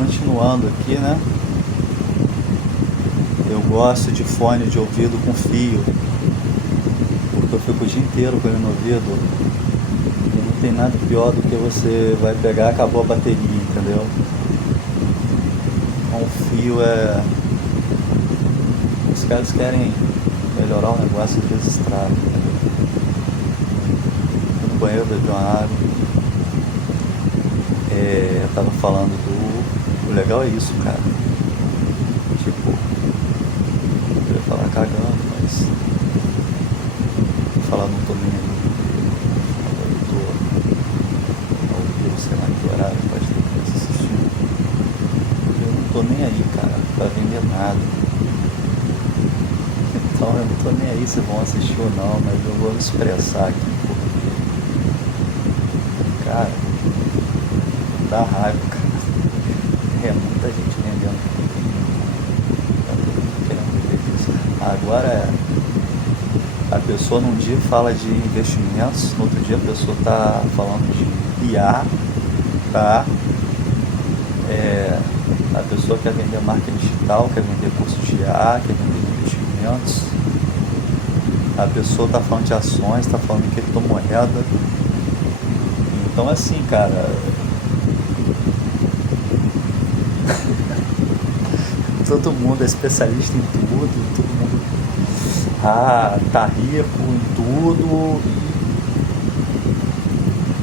continuando aqui, né? Eu gosto de fone de ouvido com fio, porque eu fico o dia inteiro com ele no ouvido. E não tem nada pior do que você vai pegar e acabou a bateria, entendeu? Então o fio é... Os caras querem melhorar o negócio e eles estragam, entendeu? Fui no banheiro, bebi uma água. Eu tava falando do... O legal é isso, cara. Tipo, eu ia falar cagando, mas... Falar não tô nem aí. Agora eu tô ao vivo, sei lá em que horário, pode ter que assistir. Eu não tô nem aí, cara, pra vender nada. Então eu não tô nem aí se vão assistir ou não, mas eu vou me expressar aqui, porque... Cara, dá raiva, cara. É muita gente vendendo. Tá todo mundo querendo ver isso. Agora a pessoa num dia fala de investimentos, no outro dia a pessoa tá falando de IA, tá? A pessoa quer vender marketing digital, quer vender curso de IA, quer vender investimentos. A pessoa tá falando de ações, tá falando de criptomoeda. Então assim, cara, todo mundo é especialista em tudo, todo mundo tá rico em tudo.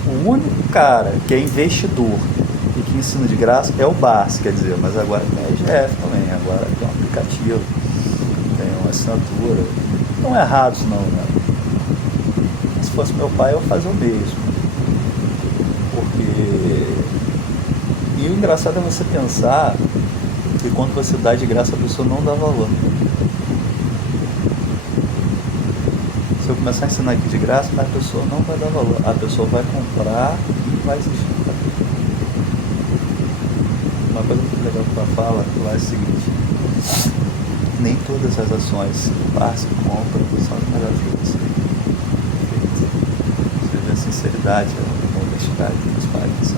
O único cara que é investidor e que ensina de graça é o Barça, quer dizer, mas agora tem a EGF também, agora tem um aplicativo, tem uma assinatura. Não é errado isso não, né? Se fosse meu pai eu fazia o mesmo. Porque... E o engraçado é você pensar que quando você dá de graça a pessoa não dá valor. Se eu começar a ensinar aqui de graça, a pessoa não vai dar valor. A pessoa vai comprar e vai existir. Uma coisa muito legal que ela fala lá é o seguinte: nem todas as ações que o Barça compra são as melhores que você fez. Você vê a sinceridade, a honestidade das páginas.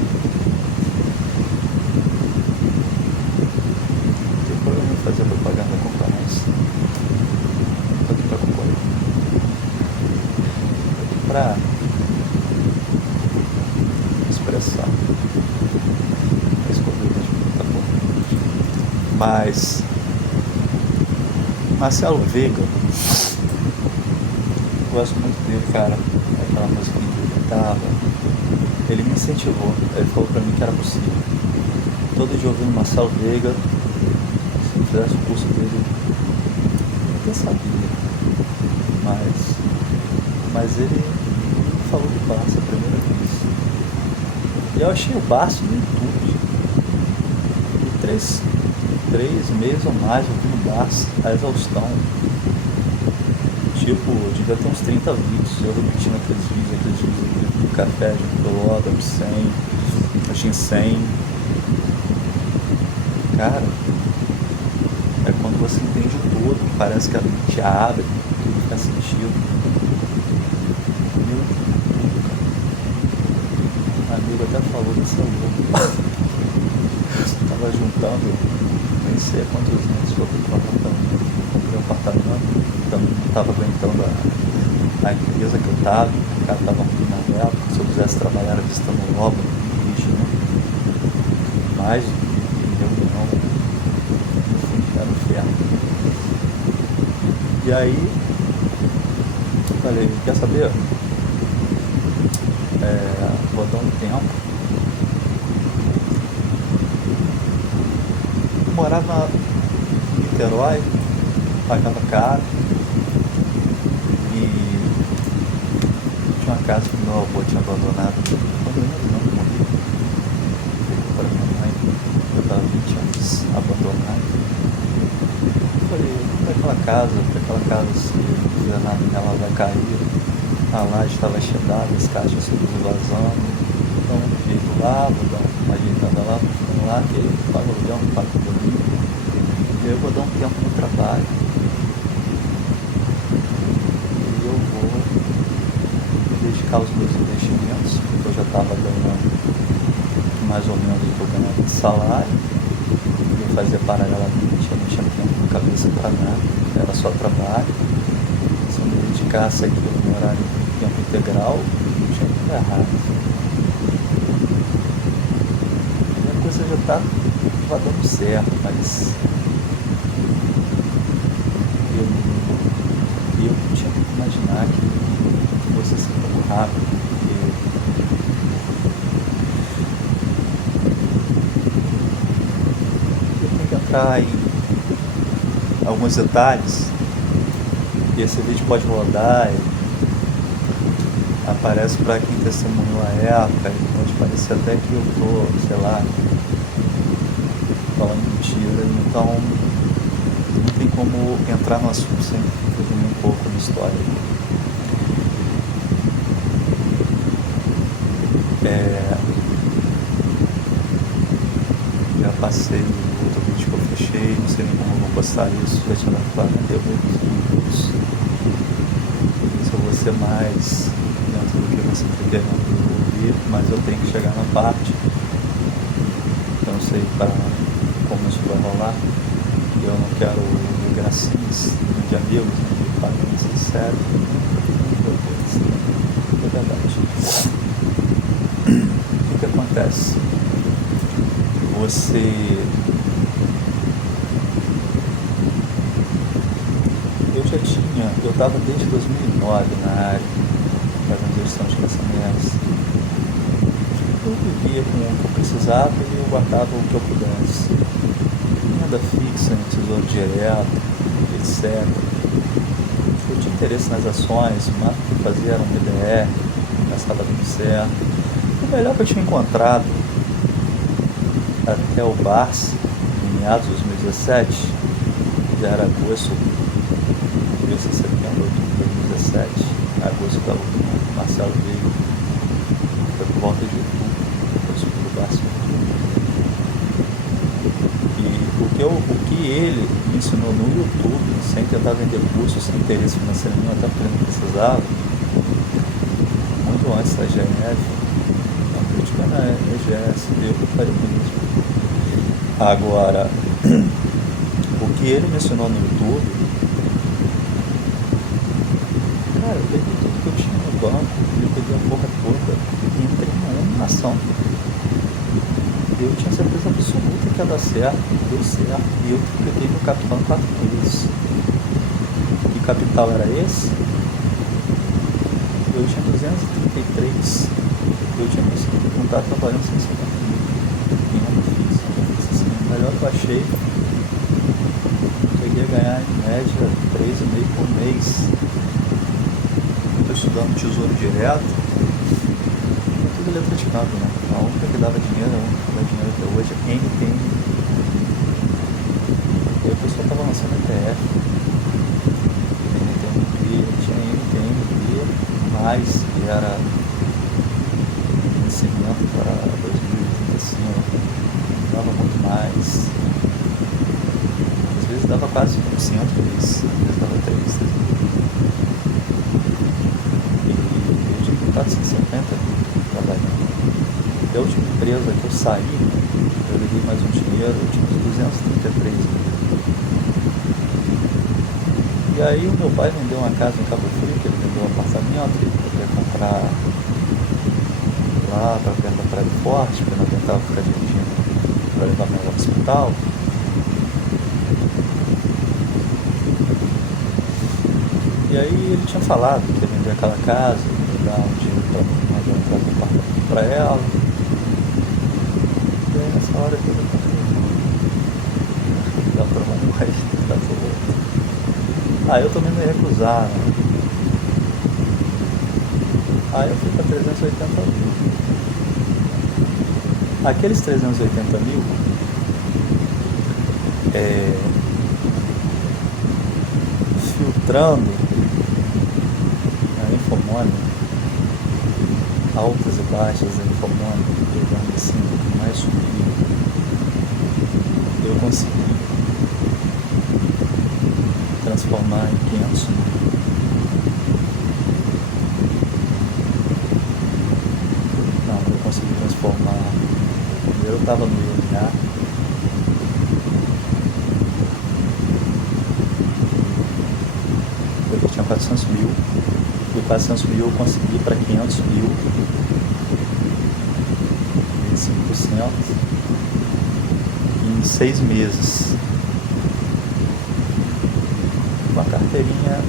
Depois eu vou fazer propaganda com concorrência. Não estou aqui para concorrer. Para expressar a escolha tá bom. Mas Marcelo Veiga, gosto muito dele, cara. Aquela música que ele cantava, ele me incentivou, ele falou pra mim que era possível. Todo dia ouvindo Marcelo Veiga, se eu fizesse o curso dele, eu até sabia, mas ele falou do Barça a primeira vez. E eu achei o Barça no YouTube. E três meses ou mais ouvindo Barça, a exaustão. Tipo, devia ter uns 30 vídeos, eu repetindo aqueles vídeos do café, do Loda, do 100, do Ginseng. Cara, é quando você entende tudo, parece que a mente abre, tudo faz sentido. Um amigo até falou desse louco. Tava juntando, nem sei há quantos anos que eu fui para um apartamento. Comprei um apartamento, também não estava aguentando a empresa que eu estava, o cara estava muito na época. Se eu quisesse trabalhar visitando obra, dirigindo, mais reunião, enfim, era um inferno. E aí, falei, quer saber? Vou dar um tempo. Eu morava em Niterói, pagava caro e tinha uma casa que meu avô tinha abandonado. Não, morri. Ficou para minha mãe, eu estava 20 anos abandonado. Eu falei, para aquela casa, se não fizer nada nela vai cair. A laje estava chegada, as caixas todas vazando. Então eu fico lá, vou dar uma ajeitada lá, vou lá, que ele paga o aluguel, não paga o condomínio. E eu vou dar um tempo no trabalho. E eu vou dedicar os meus investimentos, porque eu já estava ganhando mais ou menos o que eu ganhava de salário. fazia paralelamente, eu não tinha tempo na cabeça para nada, era só trabalho. Se eu me dedicasse àquilo no horário de tempo integral, não tinha nada errado. E a coisa já estava dando certo, mas eu não tinha como imaginar que fosse assim tão rápido. Eu tenho que entrar em alguns detalhes, e esse vídeo pode rodar, aparece para quem testemunhou a época, pode parecer até que eu tô, sei lá, falando mentira, então não tem como entrar no assunto sem resumir um pouco a história. Já passei o outro vídeo que eu fechei, não sei nem como eu vou postar isso, já tinha dado 40 minutos. Se eu vou ser mais dentro do que você está querendo ouvir, mas eu tenho que chegar na parte, eu não sei para como isso vai rolar, eu não quero gracinhas de amigos, de parentes, sério, é verdade. O que acontece? Eu estava desde 2009 na área, fazendo gestão de lançamentos. Eu vivia com o que eu precisava e eu guardava o que eu pudesse. Renda fixa, tesouro direto, etc. Eu tinha interesse nas ações, o máximo que eu fazia era um BDR, não estava dando certo. O melhor que eu tinha encontrado até o Barça, em meados de 2017, já era agosto, setembro de 2017, agosto da última, Marcelo veio, foi por volta de outubro, eu subi do Barça. E o que ele me ensinou no YouTube, sem tentar vender curso, sem interesse financeiro nenhum, até porque ele não precisava, muito antes da GF, não criticando a EGS, eu faria o mesmo. Agora, o que ele me ensinou no YouTube, cara, eu peguei tudo que eu tinha no banco, eu peguei a porra toda e entrei numa ação. Eu tinha certeza absoluta que ia dar certo, deu certo, e eu peguei meu capital em 4 meses. Que capital era esse? Eu tinha 233, eu tinha conseguido juntar trabalhando 150 mil em renda fixa. O melhor que eu achei, cheguei a ganhar em média 3,5 por mês. Estou estudando tesouro direto, é tudo letra de câmbio, né? A única que dava dinheiro, a única que dá dinheiro até hoje é NTN. E aí o pessoal estava lançando ETF, NTN, tinha NTN, mais que era vencimento para 2035, dava muito mais. Às vezes dava quase 1%, às vezes dava 3%. E eu tinha comprado 150 trabalhando. E a última empresa que eu saí, eu levei mais um dinheiro, eu tinha uns 233 mil. E aí o meu pai vendeu uma casa em Cabo Frio, que ele vendeu um apartamento, ele podia comprar lá para perto da Praia do Forte, porque não aguentava ficar dirigindo para levar minha ao hospital. E aí ele tinha falado que ia vender aquela casa, ia dar um dinheiro para mim, mas eu entrar no apartamento para ela. E aí nessa hora eu dá para uma mais, dá para outra. Aí eu também não ia recusar, né? Aí eu fui para 380 mil. Aqueles 380 mil filtrando a Infomone, altas e baixas da Infomone, pegando assim, mais subindo, eu consegui transformar em 500 mil. Não, eu consegui transformar. Primeiro eu estava no INA, 400 mil. De 400 mil eu consegui para 500 mil, 25%, em 6 meses. Uma carteirinha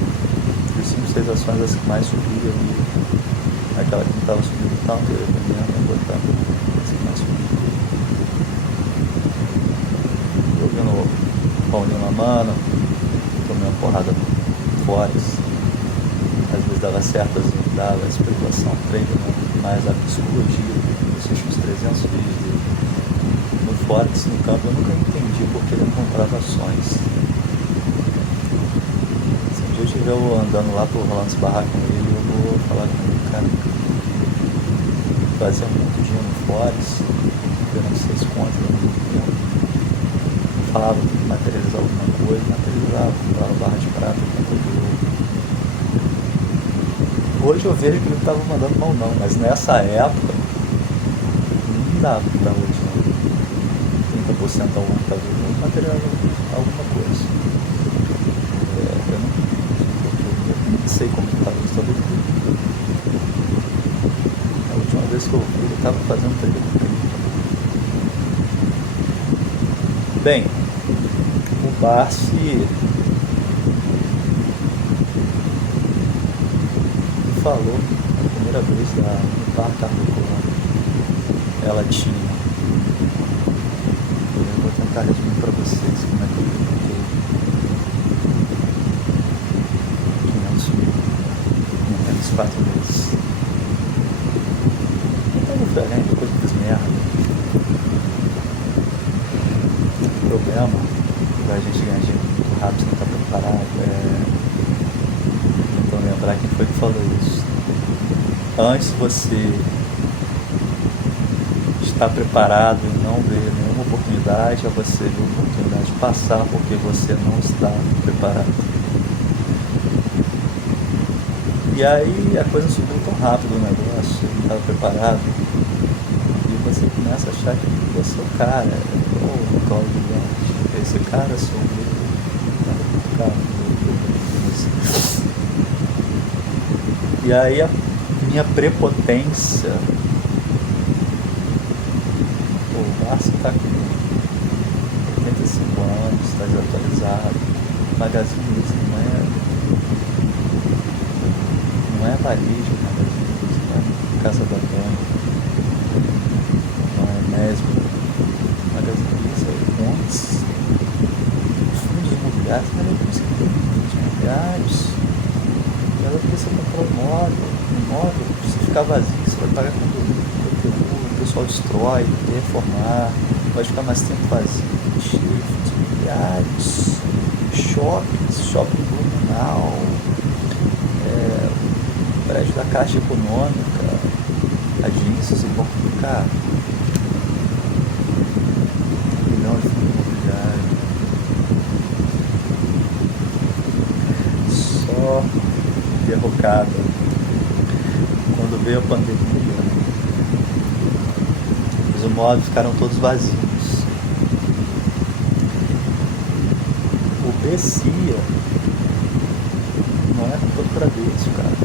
de 5, 6 ações as que mais subiam, e aquela que não estava subindo tanto, eu ia botando as que mais subiam. Eu vi no Paulinho na Mano, tomei uma porrada fora. Às vezes dava certo, às vezes não dava, a especulação, trade, né? Mas a psicologia, esses últimos 300 vídeos dele, no Forex, no campo, eu nunca entendi porque ele não comprava ações. Se um dia eu estiver andando lá por Rolando Barra com ele, eu vou falar com ele, cara, fazia muito dinheiro no Forex, ganhando 6 contas no mesmo tempo. Falava que materializar alguma coisa, materializava, comprava barra de prata, conta de ouro. Hoje eu vejo que ele não estava mandando mal não, mas nessa época não dava para hoje não. 30% ao ano estava materializando alguma coisa. Eu não sei como estava isso todo dia. A última vez que eu vi ele estava fazendo trade. Bem, o Barsi falou a primeira vez da Unipar Cardocola, ela tinha. Eu vou tentar resumir para vocês como é que eu fiquei 500 mil em menos 4 meses. Não tá diferente, depois que fiz merda. O problema da gente ganhar dinheiro muito rápido, sem estar preparado, então lembrar quem foi que falou isso. Antes você estar preparado e não ver nenhuma oportunidade, é você ver a oportunidade passar porque você não está preparado. E aí a coisa subiu tão rápido o negócio, não estava preparado, e você começa a achar que você é o cara, o Cláudio, esse cara sou eu, cara. E aí a minha prepotência, o Barsi está com 85 anos, está desatualizado, Magazine Luiza não é varejo, Magazine Luiza, não é Casa da Banha, não é Mesmo, Magazine Luiza é fontes, fundos imobiliários, mas eu consegui ter fundos imobiliários. Ela porque você comprou um imóvel, se ficar vazio, você vai pagar condomínio, o pessoal destrói, tem que reformar, vai ficar mais tempo vazio, cheio, fundos imobiliários, shopping comunal, prédio da Caixa Econômica, agências e banco do carro, milhão de fundos imobiliários, só derrocada. Quando veio a pandemia, os imóveis ficaram todos vazios. O BCIA não é culpa do Bradesco, cara,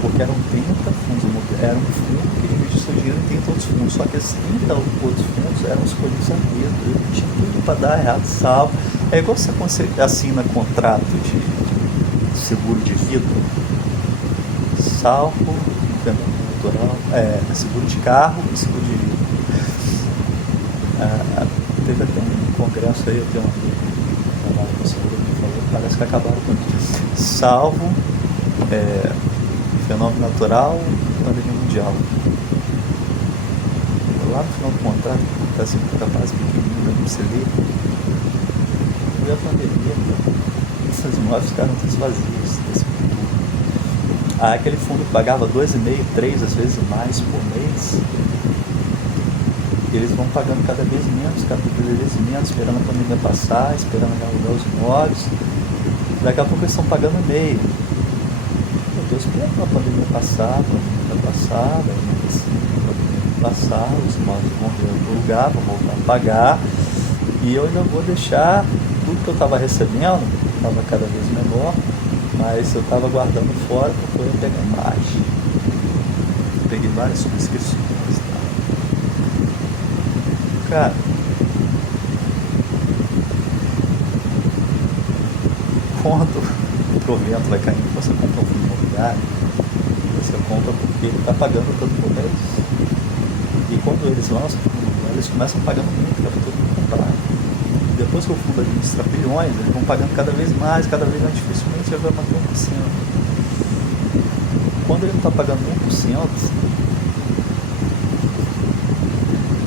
porque eram 30 fundos imobiliários, era um fundo que dividia seu dinheiro em 30 outros fundos, só que esses 30 outros fundos eram escolhidos a dedo, eu tinha tudo para dar errado, salvo. É igual você assina contrato de seguro de vida, salvo natural, seguro de carro e seguro de vida. Teve até um congresso aí, eu tenho um amigo que trabalha com seguro que falou, parece que acabaram com isso. Salvo fenômeno natural e pandemia mundial. Lá no final do contrato, está assim, capaz pequenininho, não se vê. E a pandemia, esses imóveis ficaram todos vazios desse futuro. Aquele fundo que pagava 2,5, 3, às vezes mais por mês, eles vão pagando cada vez menos, esperando a pandemia passar, esperando alugar os imóveis. Daqui a pouco eles estão pagando meio. Eu estou esperando a pandemia passar, os imóveis vão alugar, vão voltar a pagar, e eu ainda vou deixar tudo que eu estava recebendo, estava cada vez menor, Mas eu tava guardando fora porque eu ia pegar embaixo. Peguei várias subscrições, tá? Cara, quando o provento vai caindo, você compra um fundo imobiliário, você compra porque ele está pagando todo mês. E quando eles lançam o fundo imobiliário, eles começam pagando muito, para todo mundo comprar. E depois que o fundo administra bilhões, eles vão pagando cada vez mais, dificilmente ele vai manter 1%. Quando ele não está pagando 1%,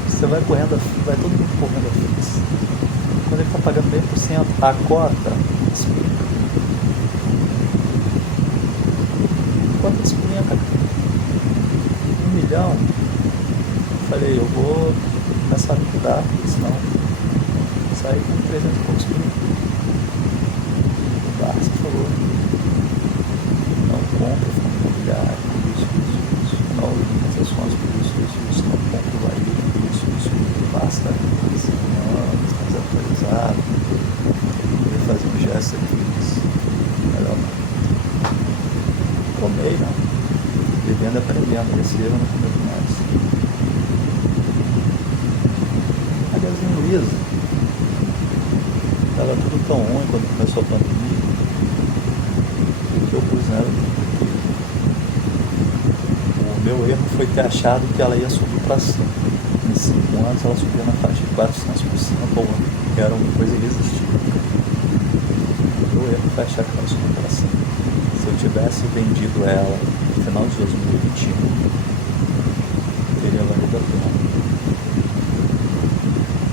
você vai correndo, vai todo mundo correndo a fixa. Quando ele está pagando 0,5%, a cota explica. Cota explica. 1 milhão. Falei, eu vou começar a liquidar, senão sair com 300 e poucos mil. O Barça falou, não compra fundo imobiliário, isso. Não as ações, por isso, não compra o Bahia, por isso. O Barça está desatualizado. Eu fazer um gesto aqui, mas melhor não. Tomei, não. Bebendo e aprendendo, esse erro eu não cometo mais. Magazine Luiza. Estava tudo tão ruim quando começou a pandemia. O que eu pus nela? O meu erro foi ter achado que ela ia subir para cima. Em 5 anos ela subia na faixa de 400% ao ano, que era uma coisa irresistível. O meu erro foi achar que ela subia para cima. Se eu tivesse vendido ela no final de 2021, teria valido a pena.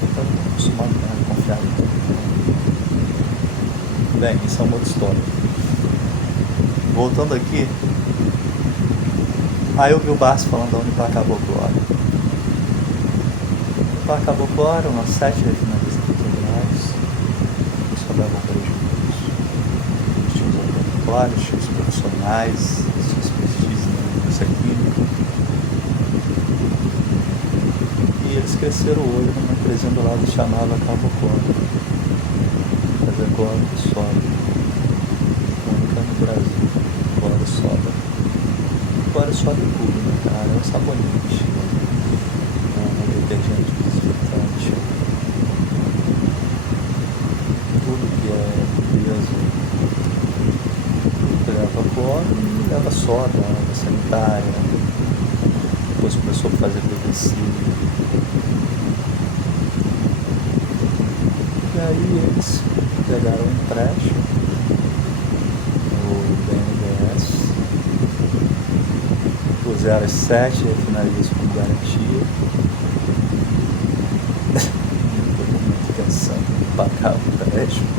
Eu estava acostumado a confiar em tudo. Bem, isso é uma outra história. Voltando aqui, aí eu vi o Barça falando da Unipar Caboclo. Unipar Caboclo, umas 7 refinarias reais. Eles trabalhavam com prejuízo. Tinha os agropecuários, tinha os profissionais, tinha os prestígios na indústria química. E eles cresceram o olho numa empresa do lado chamada Caboclo. Fazer cloro de soda. Única no Brasil. Cloro de soda. Cloro de soda e tudo, né, cara? É um sabonete. Um detergente desinfetante. Tudo que é peso. Leva cloro e leva soda, água sanitária. Depois começou a fazer PVC. E aí eles pegaram um empréstimo no BNDES, puseram as 7 refinarias como garantia. Todo mundo pensando em pagar o empréstimo.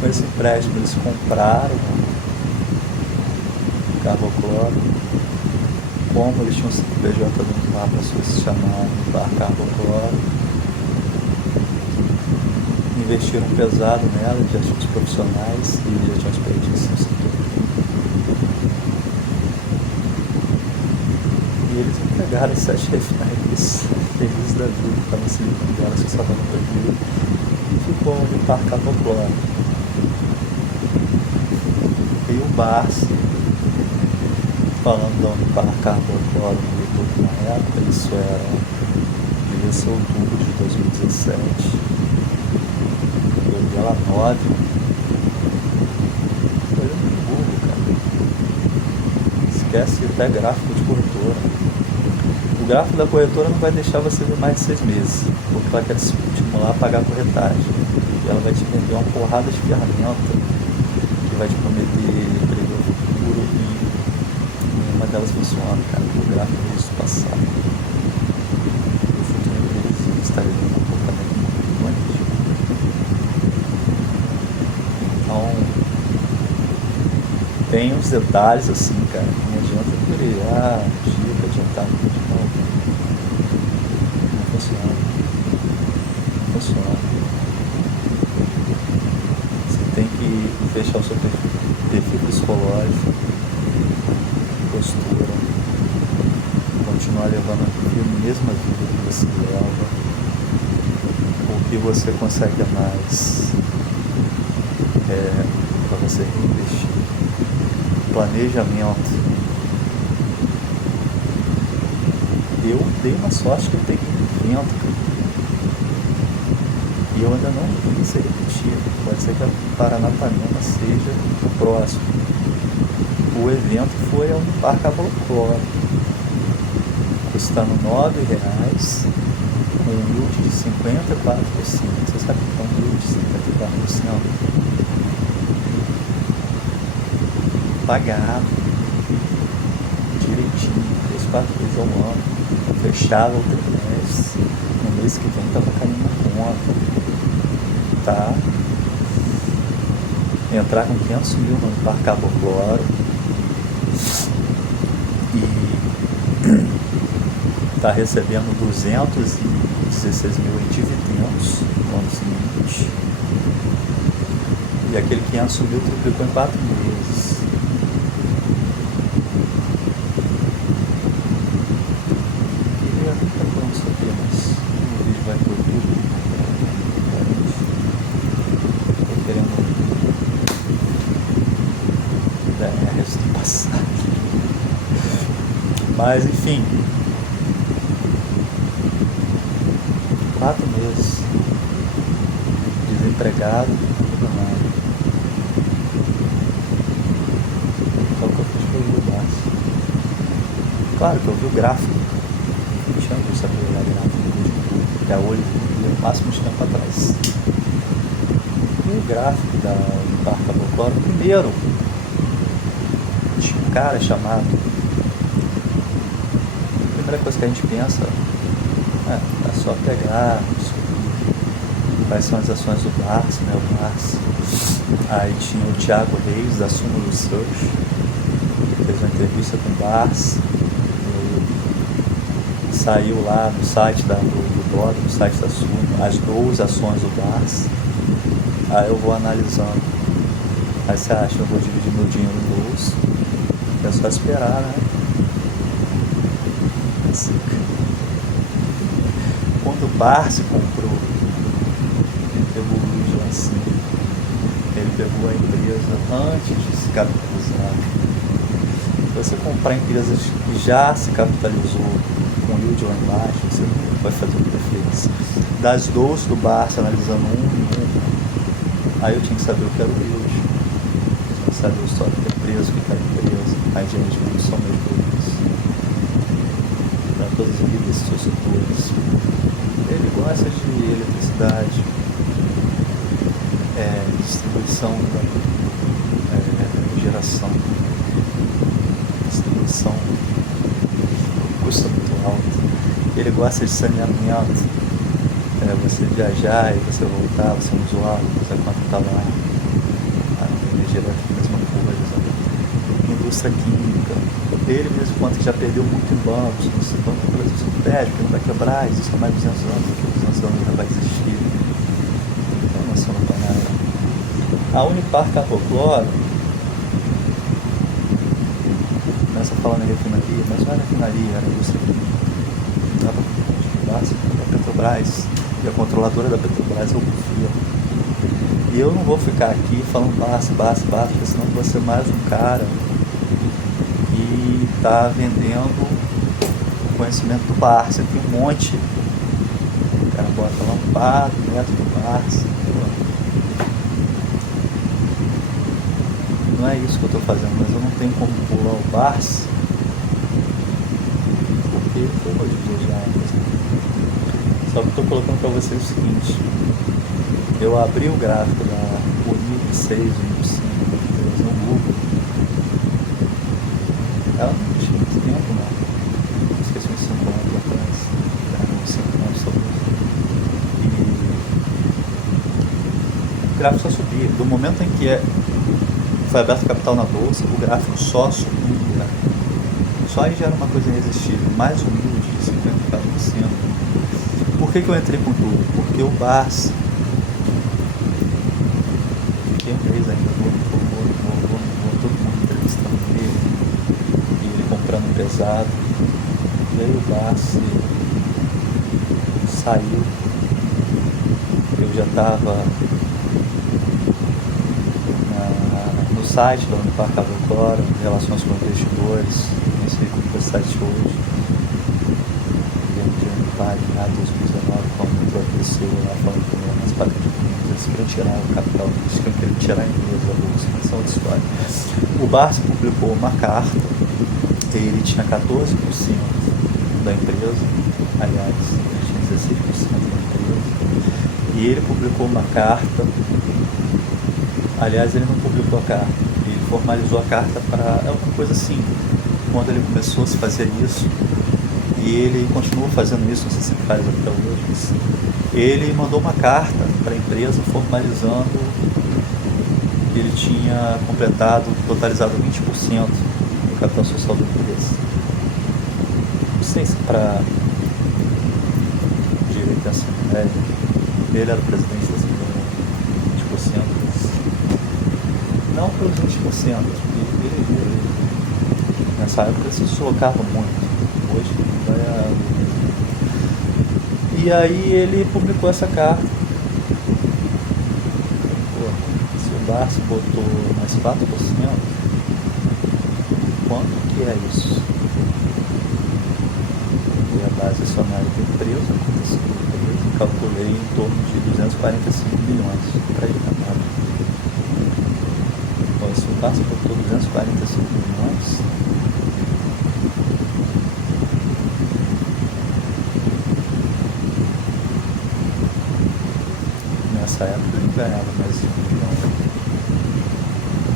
Com esse empréstimo eles compraram o Carbocloro. Como eles tinham CNPJ do mar, passou a se chamar Unipar Carbocloro. Investiram pesado nela, já tinham os profissionais e já tinham experiência no setor. E eles entregaram as 7 refinarias felizes da vida, estavam se livrando delas, que só estavam prejuízo. E ficou o Unipar Caboclo. E o Barça, falando da Unipar Caboclo no YouTube na época, isso devia ser outubro de 2017. Eu vi ela 9. Coisa muito burro, cara. Esquece até gráfico de corretora. O gráfico da corretora não vai deixar você ver mais de 6 meses, porque ela quer te estimular a pagar a corretagem. E ela vai te vender uma porrada de ferramenta que vai te prometer emprego futuro e nenhuma delas funciona, cara. O gráfico é isso passado. O futuro deles está vivendo um comportamento muito antigo. Então, tem uns detalhes assim, cara, não adianta criar dica, adiantar muito, não funciona. Não funciona. Você tem que fechar o seu perfil psicológico, postura, continuar levando a mesma vida que você leva, o que você consegue a mais para você reinvestir. planejamento. Eu dei uma sorte que eu peguei um evento, e eu ainda não vi ser repetido. Pode ser que a Paranapanema seja o próximo. O evento foi ao Parque Abolocloro, custando R$9, com um yield de 54%. Você sabe que é um yield de 54%? Pagado direitinho, 3, 4 vezes ao ano, fechava o trimestre, no mês que vem estava caindo na conta, tá? Entrar com 500 mil no Parque Abolocloro e tá recebendo 216 mil em dividendos no ano seguinte, e aquele 500 mil triplicou em 4 meses. Vai pro YouTube, tô querendo resto do passado, mas enfim, 4 meses desempregado, tudo nada. Só o que eu fiz foi o braço. Claro que eu vi o gráfico, não tinha que saber olhar gráfico até hoje, no máximo de tempo atrás. E o gráfico do Parque Abolocloro, primeiro, tinha um cara chamado. A primeira coisa que a gente pensa é só pegar, subir, quais são as ações do Barça, né? O Barça. Aí tinha o Thiago Reis, da Sumo Research, que fez uma entrevista com o Barça. Saiu lá no site do blog, no site da Sumo, as 12 ações do Barça. Aí eu vou analisando. Aí você acha que eu vou dividir meu dinheiro no bolso? É só esperar, né? Assim. Quando o Barça comprou, ele pegou o vídeo assim. Ele pegou a empresa antes de se capitalizar. Se você comprar empresas que já se capitalizou com o yield lá embaixo, você não vai fazer muita diferença. Das 12 do Barça, analisando um, aí eu tinha que saber o que era o yield, tinha que saber o histórico da empresa, o que era a empresa, a higiene de produção dos produtos, para todas as vidas dos seus setores. Ele gosta de eletricidade, distribuição, geração, distribuição, custa muito alto. Ele gosta de saneamento, você viajar e você voltar, você é um usuário, você quanto está lá, a energia elétrica, a mesma coisa. Indústria química, ele mesmo quanto que já perdeu muito em bancos, esse banco do Brasil se perde, porque não vai quebrar, existe há mais de 200 anos, porque 200 anos já vai existir. Então, noção não vai nada. A Uniparque Abolocloro começa falando em refinaria, mas não era refinaria, era indústria química. A Petrobras, e a controladora da Petrobras é o governo. E eu não vou ficar aqui falando Barça, porque senão vou ser mais um cara que está vendendo o conhecimento do Barça. Tem um monte, o cara bota lá um par, método do Barça. Não é isso que eu estou fazendo, mas eu não tenho como pular o Barça, porque eu vou dividir. Só que eu estou colocando para vocês o seguinte: eu abri o gráfico da Unip 6, Unip 5, no Google. Ela não tinha muito tempo, não. Esqueci uns 5 anos atrás. Uns 5 anos só. E o gráfico só subia. Do momento em que foi aberto capital na bolsa, o gráfico só subia. Só aí já era uma coisa irresistível. Mais humilde, de 54%. Por que eu entrei com tudo? Porque o Barça, fiquei um mês ainda, todo mundo entrevistando ele, e ele comprando pesado, e aí o Barça saiu, eu já estava no site da Unipar Cavocora, relações com investidores, nem sei como é o site hoje, dentro de Unipar, em 2019, quando entrou a pessoa lá falando que não é mais paga de fundos, eles queriam tirar o capital, eles queriam tirar a empresa da bolsa, mas é outra história. O Barsi publicou uma carta, ele tinha 14% da empresa, aliás, ele tinha 16% da empresa, e ele publicou uma carta. Aliás, ele não publicou a carta, ele formalizou a carta para... É uma coisa assim, quando ele começou a se fazer isso, e ele continuou fazendo isso, não sei se ele faz até hoje, mas ele mandou uma carta para a empresa formalizando que ele tinha completado, totalizado 20% do capital social da empresa. Não sei se para direito da Assembleia, ele era o presidente da Assembleia, 20%. Não pelos 20%, porque ele nessa época se deslocava muito. Hoje vai a... E aí ele publicou essa carta. Pô, se o Barsi botou mais 4%, quanto que é isso? E a base acionária da empresa, calculei em torno de 245 milhões para ele cantar. Se o Barsi botou 245 milhões, nessa época ele ganhava mais de 1 milhão.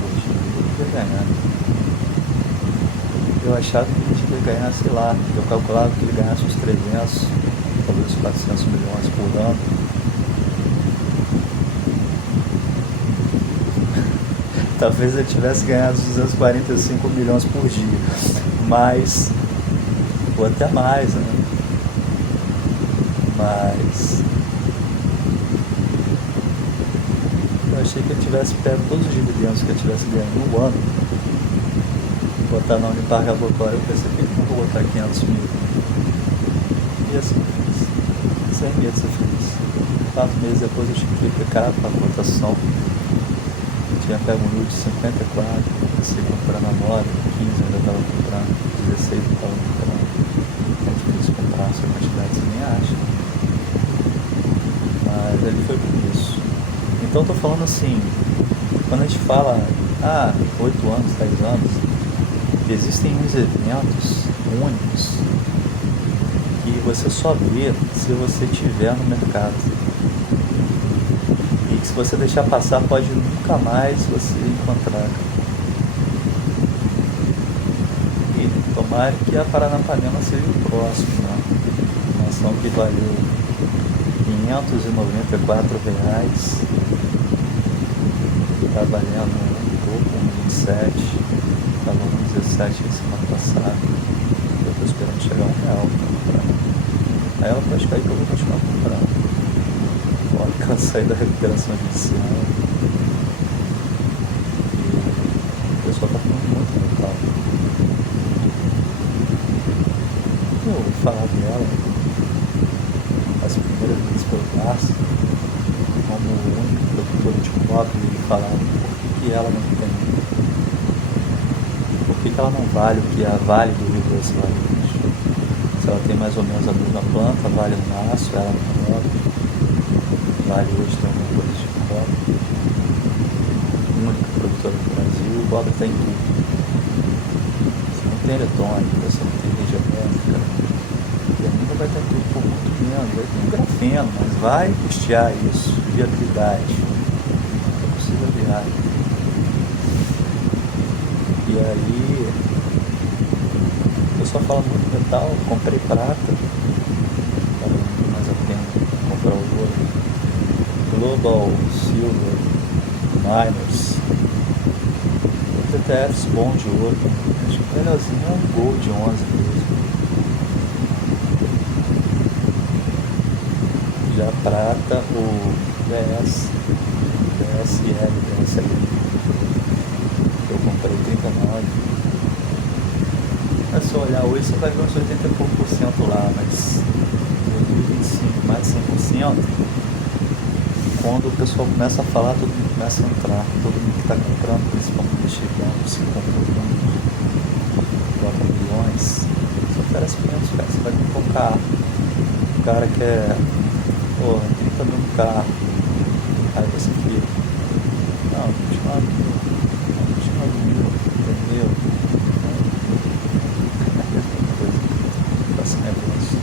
Hoje ele ia ganhar. Eu achava que ele tinha que ganhar, sei lá, eu calculava que ele ganhasse uns 300, talvez 400 milhões por ano. Talvez ele tivesse ganhado 245 milhões por dia, mas, ou até mais, né? Mas eu achei que ele tivesse pego todos os dividendos que ele tivesse ganhando no ano, botar na Unipar Cavocora. Eu pensei que não vou botar 500 mil. E assim eu fiz, sem medo de ser feliz. 4 meses depois eu tive que aplicar para a cotação. Tinha pego um de 54, comecei comprando a moda, 15 eu ainda estava comprando, 16 eu estava comprando. É difícil comprar essa quantidade, você nem acha. Mas ele foi por isso. Então estou falando assim, quando a gente fala, 8 anos, 10 anos, existem uns eventos únicos que você só vê se você estiver no mercado. E que se você deixar passar, pode nunca mais você encontrar. E tomara que a Paranapanema seja o próximo, né? Uma ação que valeu R$594, está valendo um pouco, 1,27, estava 1,17 em semana passada. Eu estou esperando chegar R$1 para comprar. Aí ela pode cair que eu vou continuar comprando. Pode que ela sair da recuperação judicial. E o pessoal está falando muito legal. Eu vou falar dela as primeiras vezes pelo Barsi, como o único produtor de cobre, ele falava por que ela não tem, por que ela não vale o que a Vale do Rio Doce vale hoje. Se ela tem mais ou menos a mesma planta, vale no aço, ela não cobre. Vale hoje tem alguma coisa de cobre. Única produtora do Brasil, o cobre está em tudo. Você não tem eletrônica, você não tem rede elétrica, e ainda vai estar em tudo por muito menos. Vai ter um grafeno, mas vai custear isso, viabilidade. Não precisa viável. E aí, eu só falo muito metal, comprei prata, vale muito mais a pena comprar o ouro. Global Silver Miners, os ETFs bons de ouro. Acho que o melhorzinho é um Gold 11 mesmo. Já prata, o DSL, que eu comprei 39. É só olhar hoje, você vai ver uns 80 e pouco por cento lá, mas 2025 mais 100%. quando o pessoal começa a falar, todo mundo começa a entrar, todo mundo que está comprando, principalmente chegando, se comprando, bota milhões, você oferece menos, cara, você vai comprar um carro, o cara quer, 30 mil no carro, aí você fica, não, 29 mil, não, 29 mil, entendeu? É a mesma coisa, com esse negócio,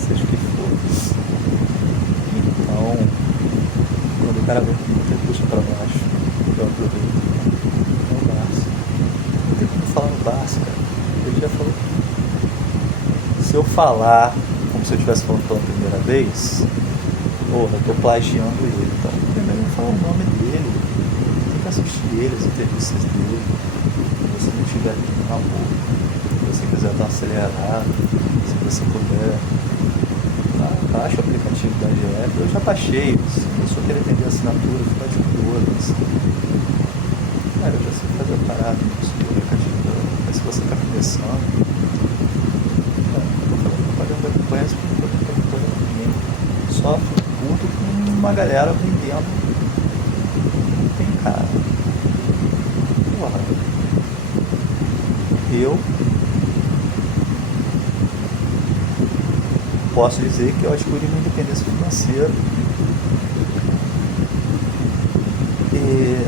seja o que for. Então, quando o cara vem com muita puxa para baixo, eu aproveito, é o Barça. Não tem como falar no Barça, cara. Ele já falou que se eu falar como se eu estivesse falando pela primeira vez, eu tô plagiando ele, tá? Primeiro eu falo o nome dele, tem que assistir ele, as entrevistas dele. Se você não tiver aqui no amor, se você quiser dar uma acelerada, se você puder, baixa o aplicativo da GF, eu já baixei, se a pessoa querer vender assinatura, fica de todas. Cara, eu já sei fazer a parada nisso do aplicativo, mas se você está começando, não estou propaganda da campanha, você não está propaganda ninguém. Só puto com uma galera vendendo. Não tem cara. Porra. Eu posso dizer que eu adquiri uma independência financeira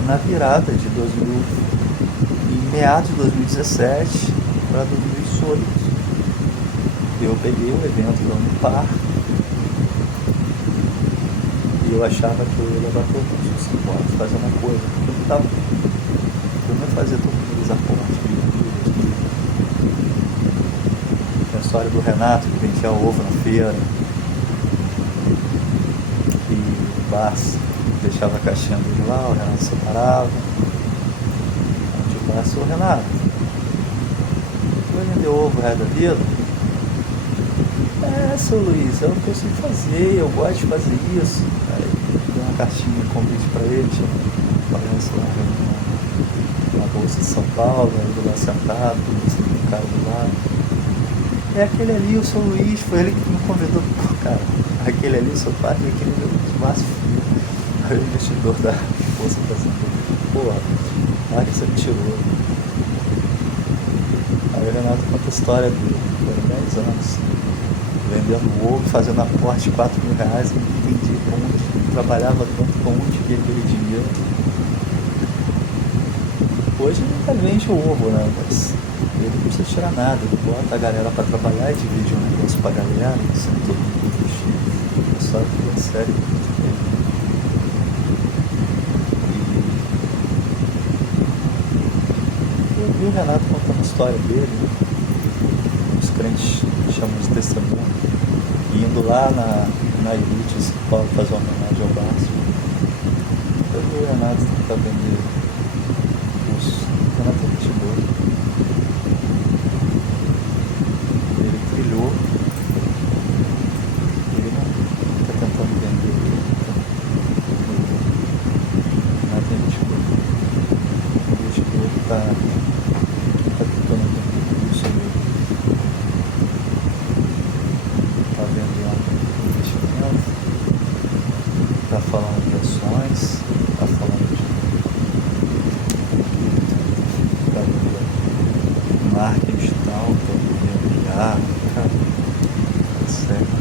na virada de em meados de 2017 para 2018. Eu peguei o evento da Unipar e eu achava que eu ia levar todo mundo os aportes, fazer uma coisa, porque eu não ia fazer todos os aportes. A história do Renato que vendia ovo na feira e o Barça deixava a caixinha dele lá, o Renato separava. Onde o Barça, o Renato, vai vender ovo o resto da vida? Seu Luiz, é o que eu sei fazer, eu gosto de fazer isso. Aí deu uma caixinha de convite pra ele, aparece lá na Bolsa de São Paulo, ele lá sentado, o cara do lado. É aquele ali, o seu Luiz, foi ele que me convidou. Cara, aquele ali, o seu pai, aquele ali, o Márcio Filho. Aí o investidor da Bolsa pensando, porra, olha que você me tirou. Aí o Renato conta a história dele, foram 10 anos, vendendo ovo, fazendo aporte de 4 mil reais, e entendi onde, trabalhava tanto com onde que aquele dinheiro. Hoje ele até vende o ovo, né, mas ele não precisa tirar nada, ele bota a galera pra trabalhar e divide um negócio pra galera, sem todo mundo investir. É só que é sério. Eu vi o Renato contando a história dele, os crentes chamam de testemunho, indo lá na elite em São Paulo fazer uma homenagem ao Barça. Eu vi o Renato tentar vender curso. O Renato é gente boa. Ele trilhou, ele não está tentando vender. Renato é gente boa. O gente boa está tentando vender curso dele. Está vendendo investimento, está falando de ações, está falando de marketing digital, está vendendo IA, cara, tá certo.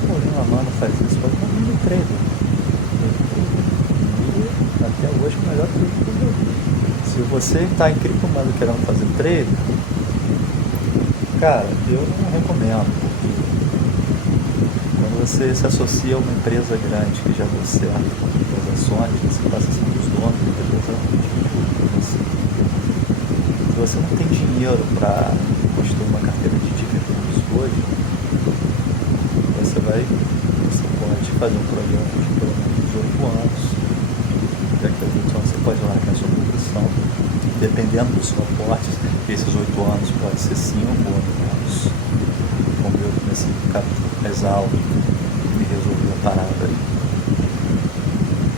O Mano faz isso, faz uma mini trader. E até hoje o melhor trader que eu vi. Se você está em criptomoeda querendo fazer trade, cara, eu não recomendo, porque quando você se associa a uma empresa grande que já deu certo com as ações, você passa a ser um dos donos da empresa. Se você não tem dinheiro para construir uma carteira de dividendos hoje, você pode fazer um projeto de pelo menos 8 anos. Daqui a 8 anos você pode largar a sua posição, dependendo do seu aporte. Esses 8 anos pode ser 5 ou menos. Como eu comecei a ficar mais alto e resolvi a parada aí.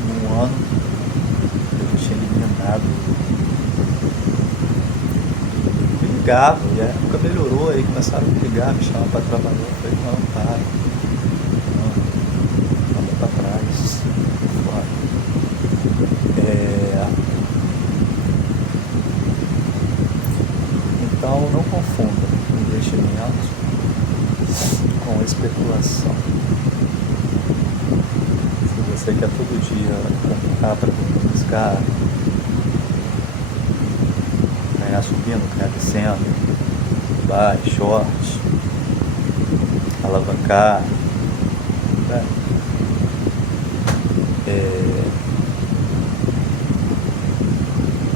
Num ano eu tinha eliminado ligavam, e a época melhorou, aí começaram a me ligar, me chamar para trabalhar. Eu falei, não, para, não, anda para trás, fora. Então não confunda investimento com especulação. Se você quer todo dia comprar para buscar, ganhar subindo, ganhar descendo, buy, short, alavancar, né?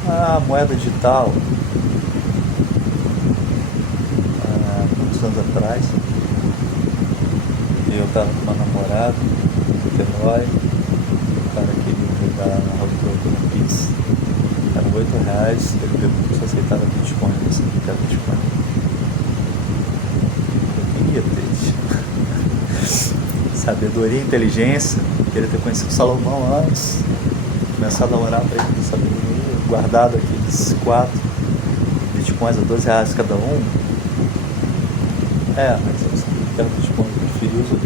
A moeda digital, muitos anos atrás, eu estava com uma namorada em Niterói, o cara queria me dar na rua no Pix, era R$8, ele perguntou se aceitava Bitcoin, eu disse que era Bitcoin. Eu queria ter sabedoria e inteligência, queria ter conhecido Salomão antes, começado a orar para ele com sabedoria, guardado aqueles 4 Bitcoins a R$12 cada um. Mas eu sabia que era Bitcoin, eu preferi os R$8.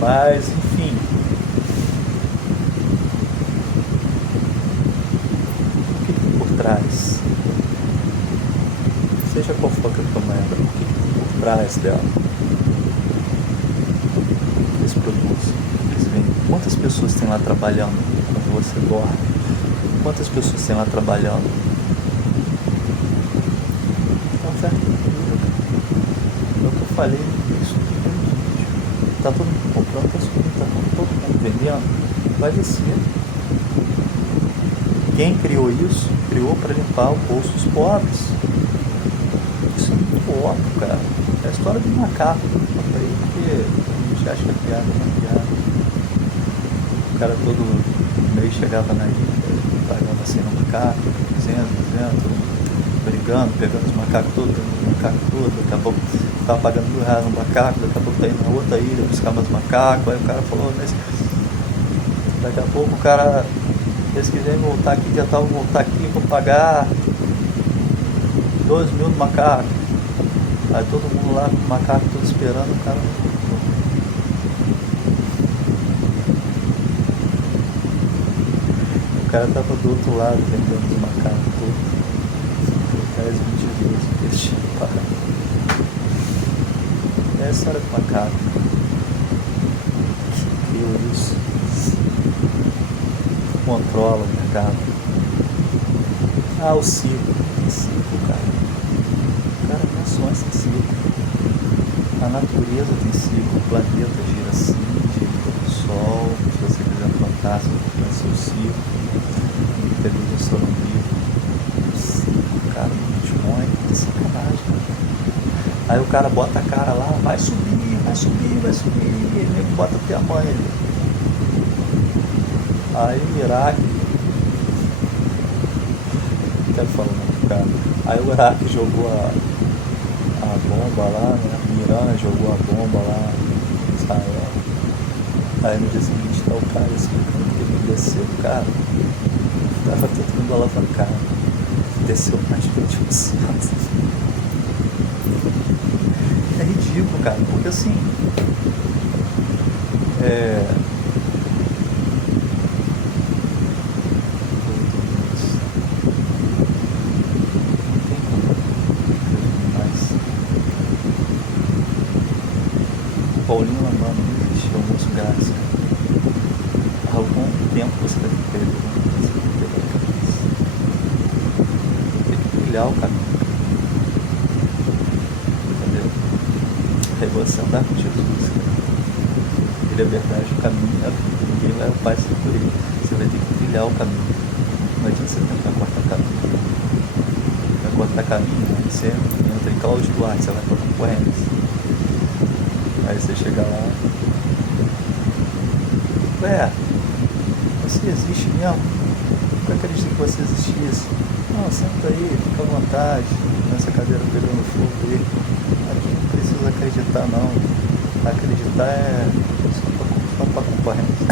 Mas, enfim. O que tem por trás? Seja qual for a criptomoeda, o que tem por trás dela? Esse produto, eles vendem. Quantas pessoas tem lá trabalhando quando você dorme? Quantas pessoas tem lá trabalhando? Oferta e procura. É o que eu falei isso no vídeo. Está todo mundo comprando, está subindo, está todo mundo vendendo. Vai descer. Quem criou isso? Criou para limpar o bolso dos pobres. Isso é muito óbvio, cara. É a história do macaco. Eu falei porque a gente acha que é piada, não é piada. O cara todo mês chegava na ilha, pagava assim no macaco, 200, brigando, pegando os macacos todos, daqui a pouco estava pagando R$1.000 no macaco, daqui a pouco tá indo na outra ilha buscar mais macacos, aí o cara falou, mas daqui a pouco o cara, eles quiserem voltar aqui, já estavam voltar aqui, vou pagar 12 mil no macaco. Aí todo mundo lá com o macaco todo esperando, o cara não. O cara tava do outro lado vendendo os macacos todos. 10, 20 vezes que eles tinham pagado. É a história do macaco que criou isso, controla o mercado. O ciclo, cara. O cara não é só esse ciclo. A natureza tem ciclo, o planeta gira assim, gira todo o sol. Se você quiser plantar, você vai seu ciclo. Período do sono vivo. Cara, Bitcoin, que sacanagem, cara. Aí o cara bota a cara lá, vai subir, e ele bota até a mãe ali. Aí o Iraque, não quero falar muito, cara. Aí o Iraque jogou a bomba lá, né? O Irã jogou a bomba lá em Israel. Aí no dia seguinte tá o cara explicando que ele desceu, cara. Tava todo mundo alavancado. Desceu mais de 20%. É ridículo, cara, porque assim, o Paulinho Lamano não existe almoço grátis, cara. Há algum tempo você deve ter trilhar o caminho, entendeu? Aí você andar com Jesus, cara. Ele é verdade, o caminho é a vida. Ninguém vai ao Pai sem por ele. Você vai ter que trilhar o caminho. Não adianta você tentar cortar caminho. Vai cortar caminho, aí você entra em Cláudio Duarte, você vai para concorrência. Aí você chega lá, você existe mesmo? Eu acredito que você existisse. Não, senta aí, fica à vontade, nessa cadeira pegando fogo aí. Aqui não precisa acreditar não. Acreditar é só para concorrência.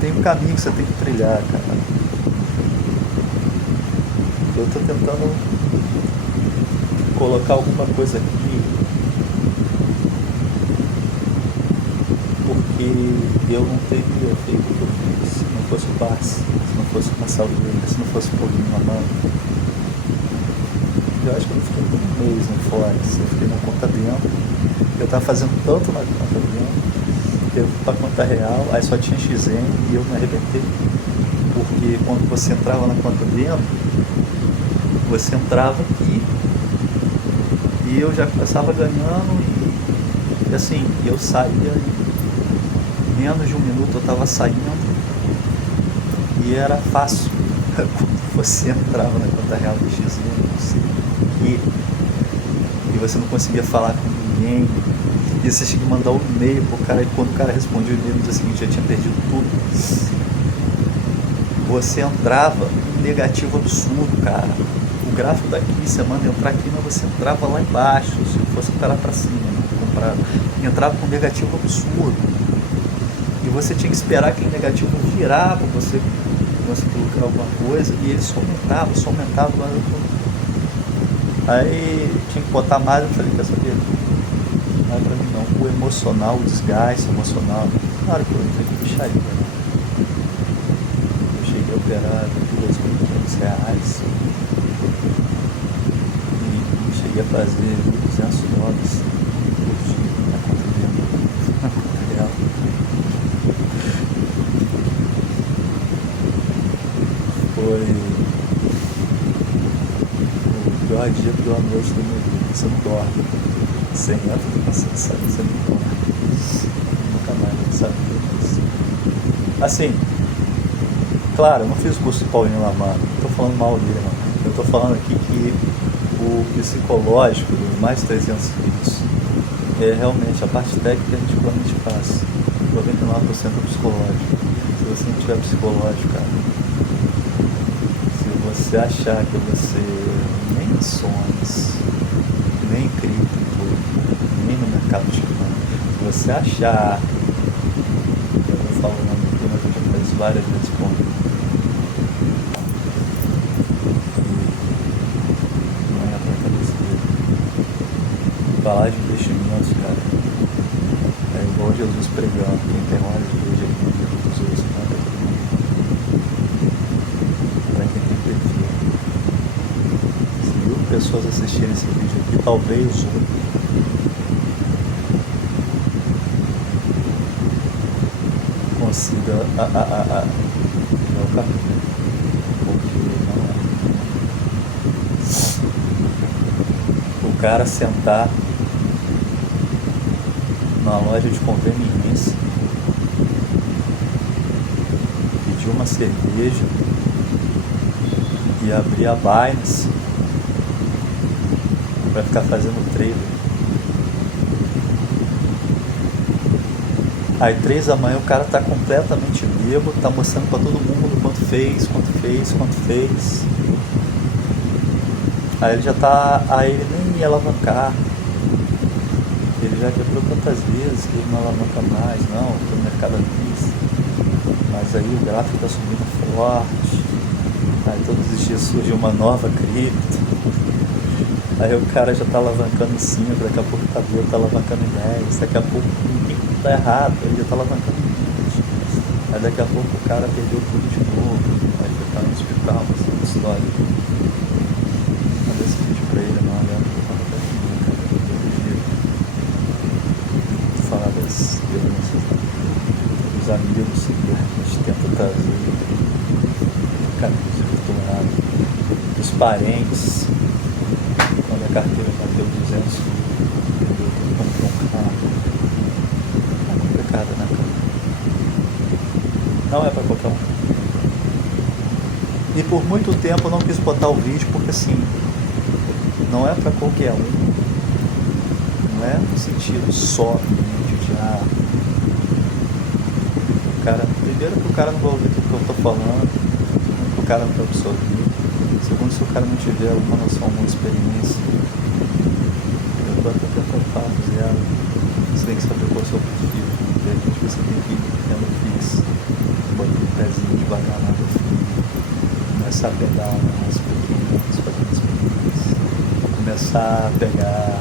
Tem um caminho que você tem que trilhar, cara. eu tô tentando colocar alguma coisa aqui, porque eu não teria feito o que eu fiz se não fosse o passe, se não fosse uma salveira, se não fosse o Paulinho na mão. Eu acho que eu não fiquei um mês no Forex, eu fiquei na conta dentro, eu tava fazendo tanto na conta dentro, que eu fui pra conta real, aí só tinha XN e eu me arrebentei, porque quando você entrava na conta dentro, você entrava aqui e eu já começava ganhando e assim, eu saía em menos de um minuto eu estava saindo e era fácil. Quando você entrava na conta real do XN, e você não conseguia falar com ninguém, e você tinha que mandar um e-mail pro cara, e quando o cara respondia o e-mail no dia seguinte já tinha perdido tudo. Você entrava um negativo absurdo, cara. O gráfico daqui, você manda entrar aqui, mas você entrava lá embaixo, se fosse entrar pra cima, né? Comprado. Entrava com um negativo absurdo. E você tinha que esperar aquele negativo virar pra você conseguir lucrar alguma coisa, e ele só aumentava. Aí tinha que botar mais, eu falei, quer saber? Não é pra mim não. O emocional, o desgaste emocional. Claro que eu entrei com bicharia, né? Eu cheguei a operar R$2.500 e cheguei a fazer $1.200 por dia na conta dele, na conta real. Foi o pior dia, a pior noite da minha vida. Você não dorme. Você entra, você sai, você não dorme. Nunca mais eu sabia disso. Assim, claro, eu não fiz o curso de Paulinho Lamar, não tô falando mal dele, não. Eu tô falando aqui que o psicológico dos mais 300 vídeos é realmente a parte técnica a gente realmente faz. 99% é psicológico. Se você não tiver psicológico, cara, se você achar que você nem em ações, nem em cripto, nem no mercado de câmbio, se você achar, eu vou falar o nome aqui, mas eu já fiz várias vezes com não é pra cabeça dele. Falar de investimentos, cara, é igual Jesus pregando, quem tem olhos de hoje ele não viu dos outros, não é pra todo mundo. Pra quem tem perfil. Se 1000 pessoas assistirem esse vídeo aqui, talvez consiga o caminho, porque não é. O cara sentar numa loja de conveniência, pedir uma cerveja e abrir a Binance para ficar fazendo trailer. Aí 3 da manhã o cara tá completamente bêbado, tá mostrando pra todo mundo quanto fez. Aí ele já tá, aí ele nem ia alavancar. Ele já quebrou tantas vezes que ele não alavanca mais, não, tô no mercado à vista. Mas aí o gráfico tá subindo forte. Aí todos os dias surge uma nova cripto. Aí o cara já tá alavancando em 5, daqui a pouco tá alavancando em 10, daqui a pouco tá errado, ele já tá alavancando em 20. Aí daqui a pouco o cara perdeu tudo de novo, aí ele tá no hospital, assim, história. Mandei esse vídeo pra ele, não, olha, falar das violências dos amigos que a gente tenta trazer, caminhos virtuais, dos parentes, quando a carteira bateu 200, comprou um carro. É complicado, né, cara? Não é pra qualquer um. E por muito tempo eu não quis botar o vídeo porque assim, não é pra qualquer um. Não é no sentido só de o cara, primeiro que o cara não vai ouvir tudo que eu tô falando, segundo que o cara não vai absorver, segundo se o cara não tiver alguma noção, alguma experiência. Eu tô até tentando falar do zero. Você tem que saber qual é o seu perfil. De repente você tem que ir tendo fixo, botando o pezinho devagar na frente. Não é saber dar umas pequenas, fazendo as pequenas. Vou começar a pegar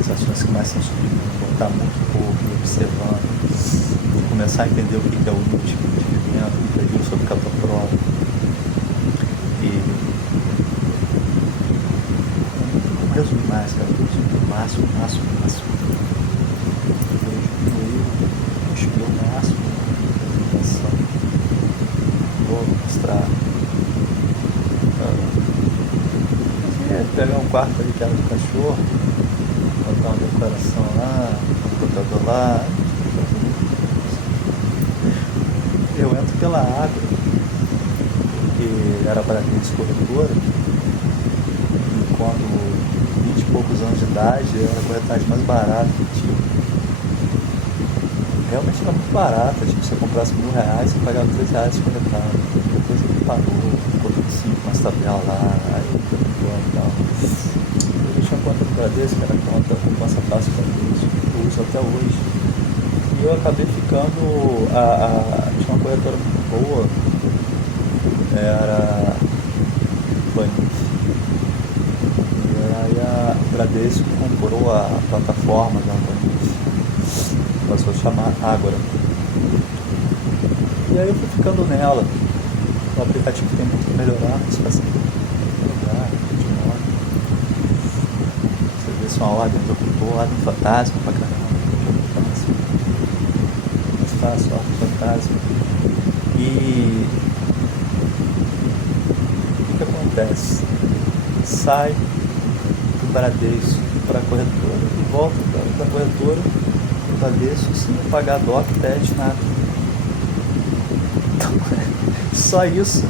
as ações que começam a subir, botar muito pouco, observando. Vou começar a entender o que é o último dividendo, o período sobre causa própria. E vamos resumir mais, cara. O máximo. Eu diminuí o máximo da ação. Vou mostrar. Pegar um quarto ali que era do cachorro, botar uma decoração lá, um computador lá. Eu entro pela água, que era para mim corretora, e quando 20 e poucos anos de idade era a corretagem mais barata que tinha. Realmente era muito barata, tipo, se você comprasse R$1.000, você pagava R$3 de corretagem. Depois ele pagou, ficou 25 umas tabelas lá, aí e tal. Eu tinha conta do Bradesco, que era a conta poupança fácil Bradesco, que eu uso até hoje. E eu acabei ficando, tinha uma corretora muito boa, era Banif. E aí a Bradesco comprou a plataforma da Banif, passou a chamar Ágora. E aí eu fui ficando nela. O aplicativo tem muito que melhorar, mas faz melhorar, de modo. Você vê se uma ordem executou, ordem fantasma pra caramba, mais fácil, ordem fantasma. E o que acontece? Sai do Bradesco para a corretora e volta da corretora do Bradesco sem pagar DOC, TED, nada. Então, só isso.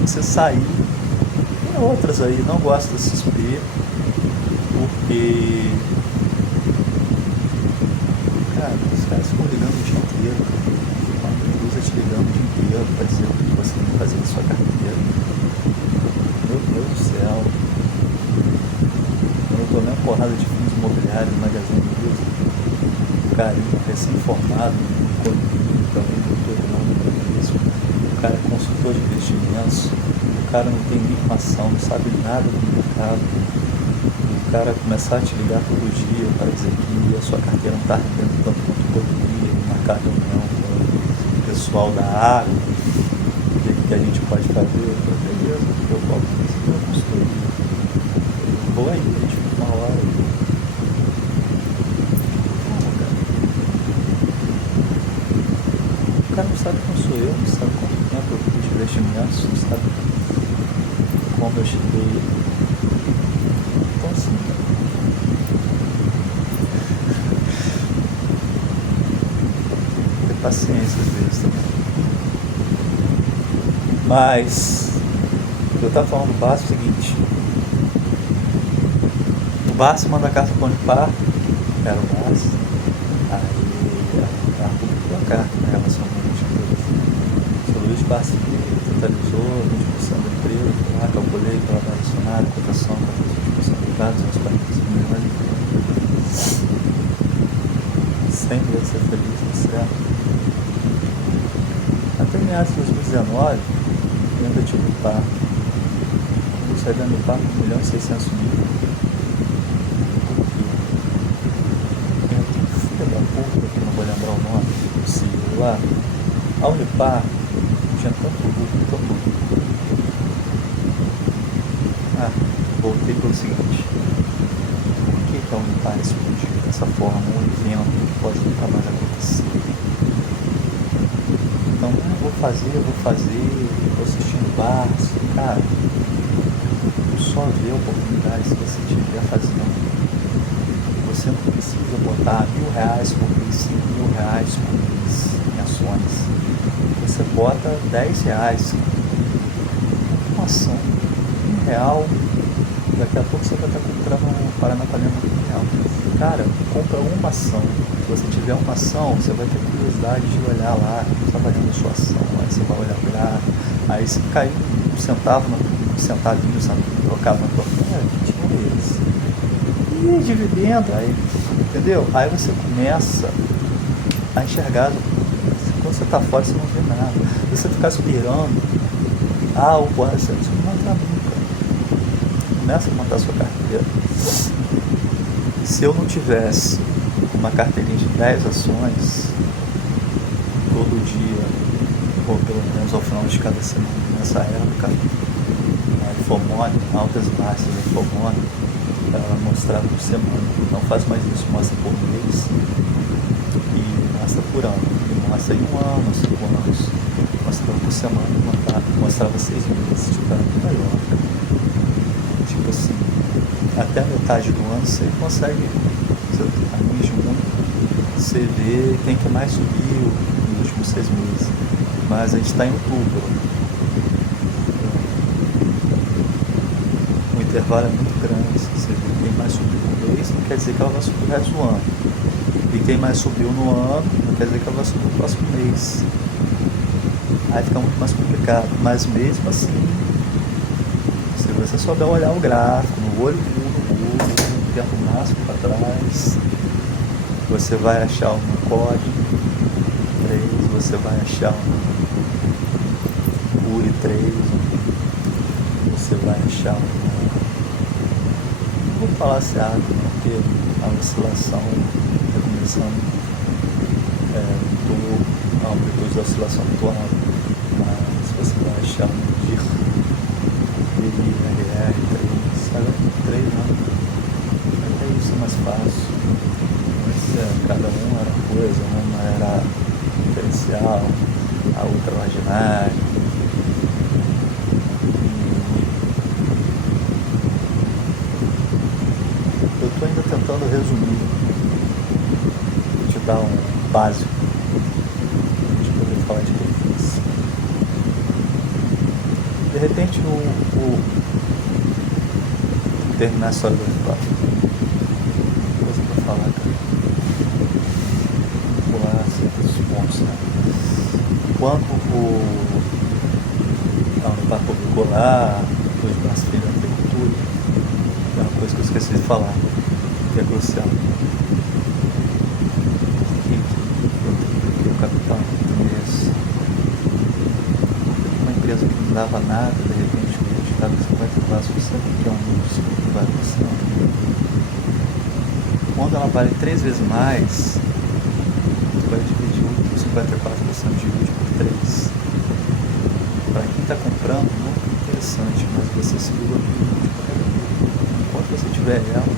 Você sair. Tem outras aí, não gosto da XP, porque, cara, os caras ficam ligando o dia inteiro. Uma empresa te ligando o dia inteiro para dizer o que você tem que fazer na sua carteira. Meu Deus do céu. Eu tomei uma porrada de fundos imobiliários no Magazine Luiza. O carinha recém-formado, também doutor não isso. O cara é consultor de investimentos. O cara não tem nenhuma ação, não sabe nada do mercado. O cara começar a te ligar todo dia para dizer que a sua carteira não está rendendo tanto quanto poderia, marcar reunião com o pessoal da água, o que a gente pode fazer. Eu falei, beleza, eu posso fazer uma consultoria. Vou aí, a gente fica uma hora. O cara não sabe como sou eu, não sabe quanto tempo eu fiz de investimentos, não sabe como eu cheguei. Então assim, ter paciência às vezes também. Mas eu estava falando do Barça é o seguinte. O Barça manda a carta para o Unipar, era o Barça. Aí a publicou a carta, né, relacionamento. O Luiz Barça totalizou 20% da empresa, lá calculei pela base acionária, cotação 14% de dados, uns 45 milhões de euros. Sem medo de ser feliz, tá certo? Até meados de 2019, eu ainda tinha um par. Eu saí da Unipar com 1.600.000. Tem um filho da puta, que não vou lembrar o nome, do CEO lá. A Unipar tinha tanto lucro. Voltei pelo seguinte: por que a Unipar explodiu dessa forma, um evento que pode nunca mais acontecer? Então, eu vou fazer, estou assistindo Barça, cara, só vê a oportunidade se você estiver fazendo. Você não precisa botar R$1.000 por mês, R$5.000 por mês em ações. Você bota R$10, uma ação, R$1, daqui a pouco você vai estar comprando um Paranapanema R$1. Cara, compra uma ação. Se você tiver uma ação, você vai ter curiosidade de olhar lá, está valendo a sua ação, aí você vai olhar para aí se cair um centavinho, trocado na tua frente, que tinha eles. E dividendo, aí, entendeu? Aí você começa a enxergar. Quando você está fora, você não vê nada. Se você ficar esperando, o Borra, você não vai entrar nunca. começa a montar a sua carteira. Se eu não tivesse uma carteirinha de 10 ações, todo dia, ou pelo menos ao final de cada semana, nessa época, a Infomone, altas e baixas da Infomone, ela mostrava por semana. Não faz mais isso, mostra por mês e mostra por ano. E mostra em um ano, 5 anos. Mostrava por semana, mostrava 6 meses. Tipo, era muito melhor, cara. Tipo assim, até a metade do ano você consegue, a mês de junho, você vê quem que mais subiu nos últimos 6 meses. Mas a gente está em outubro. O intervalo é muito grande. Você vê quem mais subiu no mês, não quer dizer que ela vai subir o resto do ano. E quem mais subiu no ano, não quer dizer que ela vai subir no próximo mês. Aí fica muito mais complicado. Mas mesmo assim, se você souber olhar o gráfico, no olho no tempo máximo para trás, você vai achar um código 3, você vai achar um URI 3, você vai achar não vou falar se é água, porque a oscilação está começando, a amplitude da oscilação muito alta, mas você vai achar um DIR, RR 3, não, até isso é mais fácil, mas cada um era coisa, uma era diferencial, a outra marginária. Eu estou ainda tentando resumir, te dar um básico de poder falar de benefício. De repente, terminar a história do ritual. Coisa para falar, cara. Vou pular certos pontos, né? Quando no Parque Popular, os braços filhos da agricultura, é uma coisa que eu esqueci de falar, que é crucial. Que o capital português, uma empresa que não dava nada, de repente o mercado de 54%, que é um número de 54%. Quando ela vale 3 vezes mais, você vai dividir o 54% de útil por 3. Para quem está comprando, não é interessante, mas você segura enquanto você tiver ela,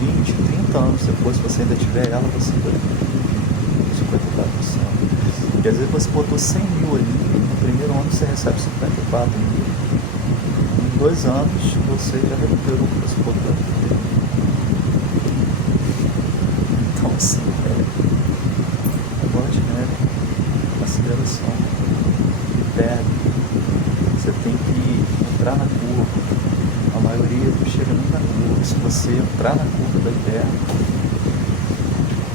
20, 30 anos depois, se você ainda tiver ela, você vai 54%. Quer dizer que você botou 100 mil ali, no primeiro ano você recebe 54 mil. Em 2 anos você já recuperou o que você botou. Então assim, bola de neve, aceleração, perde. Você tem que entrar na curva. A maioria não chega nem na curva. Se você entrar na curva da Hiperno,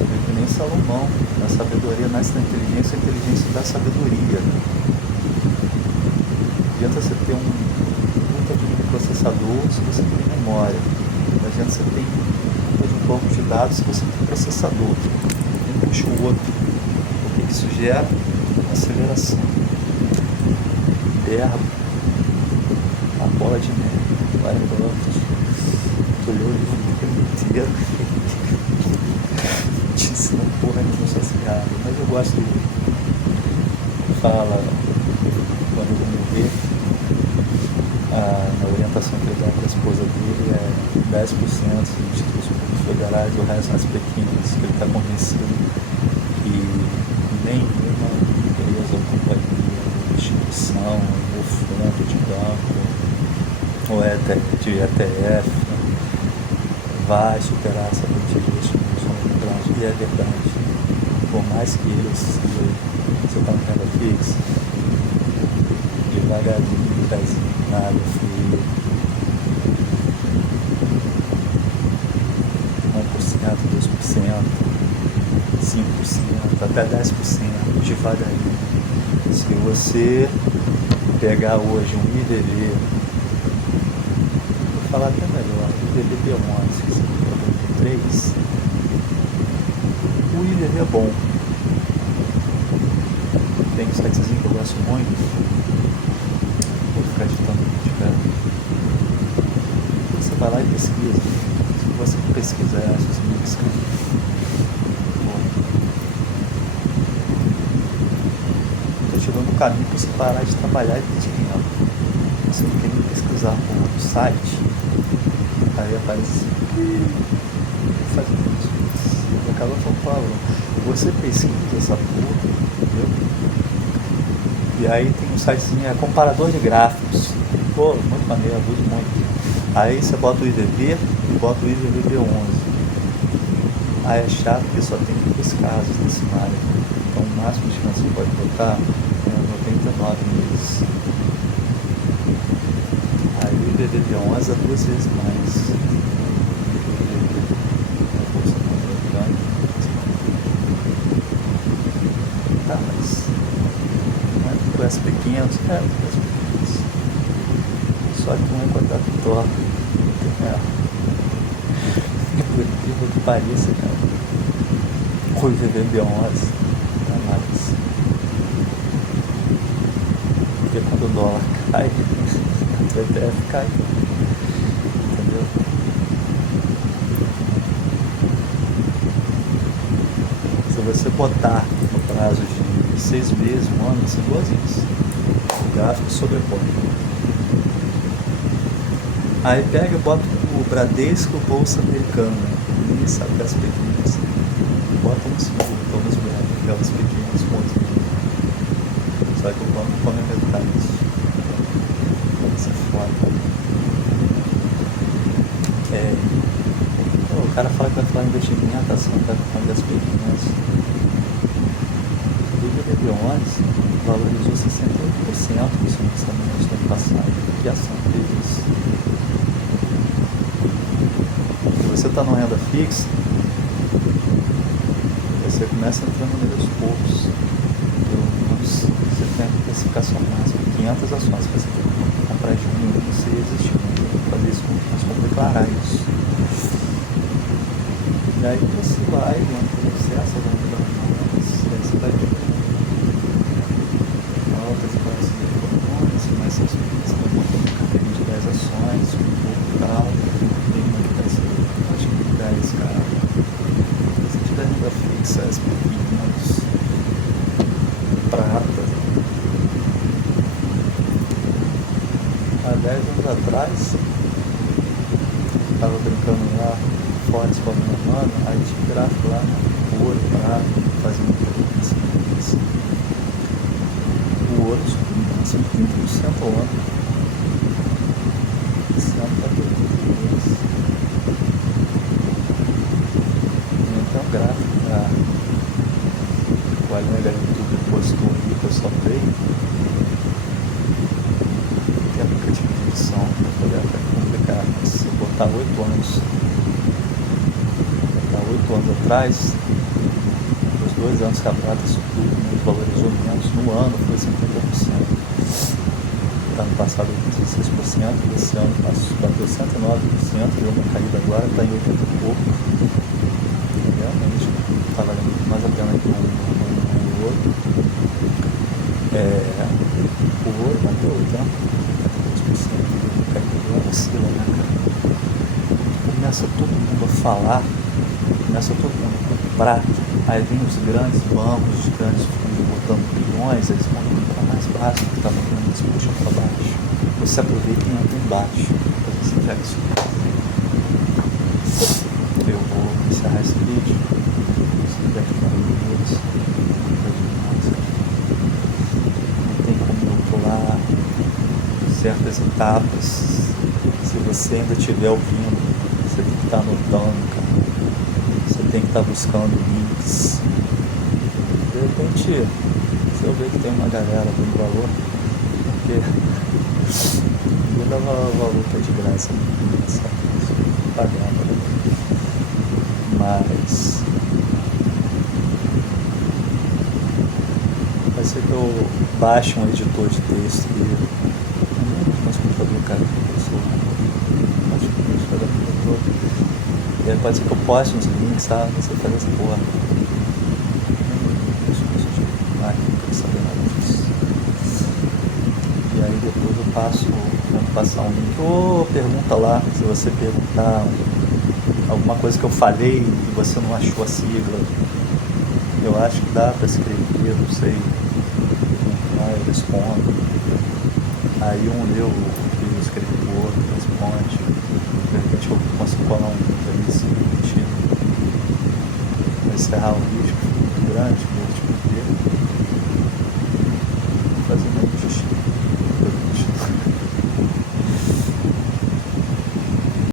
é que nem Salomão, na sabedoria nasce da inteligência, a inteligência dá sabedoria. Não adianta você ter um puta de um processador se você não tem memória. Não adianta você ter um puta de um banco de dados se você não tem processador. Um puxa o outro. Porque isso gera aceleração. Verbo, a bola de neve, vai embora. Tu leu o livro inteiro. Te ensina porra nenhuma social. Mas eu gosto de fala quando eu morrer, na orientação que ele dá para a esposa dele é 10% de títulos públicos federais, o resto nas pequenas, que ele está convencido que nenhuma empresa ou companhia, instituição, ou fundo de banco, ou de ETF, vai superar essa política de investimentos no longo prazo. E é verdade. Por mais que eles, você está na renda fixa, devagarinho, pezinho, nada frio, 1%, 2%, 5%, até 10%, devagarinho. Se você pegar hoje um IDV, vou falar até melhor, IDV B11, que você 3, o IDV é bom. Tem um sitezinho que eu gosto muito, vou ficar editando aqui, cara. vai lá e pesquisa. Se você pesquisa, se você não pesquisa. Estou te dando um caminho para você parar de trabalhar e ter dinheiro. Você não quer nem pesquisar por outro site, aí aparece fazendo isso. E acaba falando, você pesquisa essa porra, entendeu? E aí tem um sitezinho, comparador de gráficos. Pô, muito maneiro, uso muito. Aí você bota o IVB e bota o IVB11. Aí é chato porque só tem 2 casos decimais. Então o máximo de chance que você pode botar é 99 meses. Aí o IVB11 é 2 vezes mais. Tá, mas não é pro S pequenos, é pro S pequenos. Só que não é quantidade de torre. Por incrível que pareça, cara. O IVB11 é mais. Porque quando o dólar cai, o TTF cai. Entendeu? Se você botar no prazo de 6 meses, 1 ano, assim, 2 anos, o gráfico sobrepõe. Aí pega e bota o Bradesco Bolsa Americana. Ninguém sabe das pequenas. Bota no segundo, então nos brancos, aquelas pequenas pontos. Só que o banco come a metade. Isso é foda. O cara fala que vai falar em investimento, ação, vai falar das pequenas. O IVB11 valorizou 68% dos financiamentos do ano passado. Que ação fez isso? Se você está numa renda fixa, você começa entrando nele aos poucos. Você tem a precificação máxima, 500 ações que você tem que comprar de um minuto, você existe. Fazer isso, mas como declarar isso. E aí você vai, mano, com processo, você vai ver altas e baixas de hormônios, mais seus filhos, você vai botar uma carteirinha de 10 ações, um pouco e tal, tem uma que vai ser, acho que 10, cara. Se você tiver renda fixa, as pequenas, prata, há 10 anos atrás, estava brincando lá, fortes com a minha mano, aí tinha gráfico lá, ouro, prata, fazendo assim. O ouro subiu assim, 30% ao ano. Esse ano está doido. Então o gráfico da o Alenga YouTube postou aí, o pessoal veio. Tem aplicativo de edição, para poder até publicar, mas se botar 8 anos. 8 anos atrás, os 2 anos que a prata subiu, valorizou menos, no ano foi 50%. Ano passado 86%, esse ano bateu 109%, deu uma caída agora, está em 80 e pouco. Realmente está valendo mais a pena que o ouro. O ouro bateu 82%, deu uma caída agora, oscila, né, cara? Começa todo mundo a falar, começa todo mundo a comprar, aí vem os grandes bancos, os grandes fundos botando bilhões, eles vão comprar mais baixo, porque está botando, eles puxam para baixo. Você aproveita e entra embaixo, para você pega isso. Eu vou encerrar esse vídeo, se daqui a minutos, não tem como eu pular certas etapas, se você ainda estiver ouvindo, você tem que estar anotando, cara. Você tem que estar buscando links. De repente, se eu ver que tem uma galera dando valor, porque ninguém dá valor que é de graça, só pagar, mas vai ser que eu baixe um editor de texto e mas computador, cara, e aí pode ser que eu poste uns links, sabe? Você faz essa porra. Não quero saber nada disso. E aí depois eu tento passar um link. Ou pergunta lá, se você perguntar alguma coisa que eu falei e você não achou a sigla. Eu acho que dá para escrever, não sei. Aí eu respondo. Aí um lê o que eu escrevi, o outro responde. De repente eu consigo colar um link ali, se sentido. Vou encerrar o vídeo grande.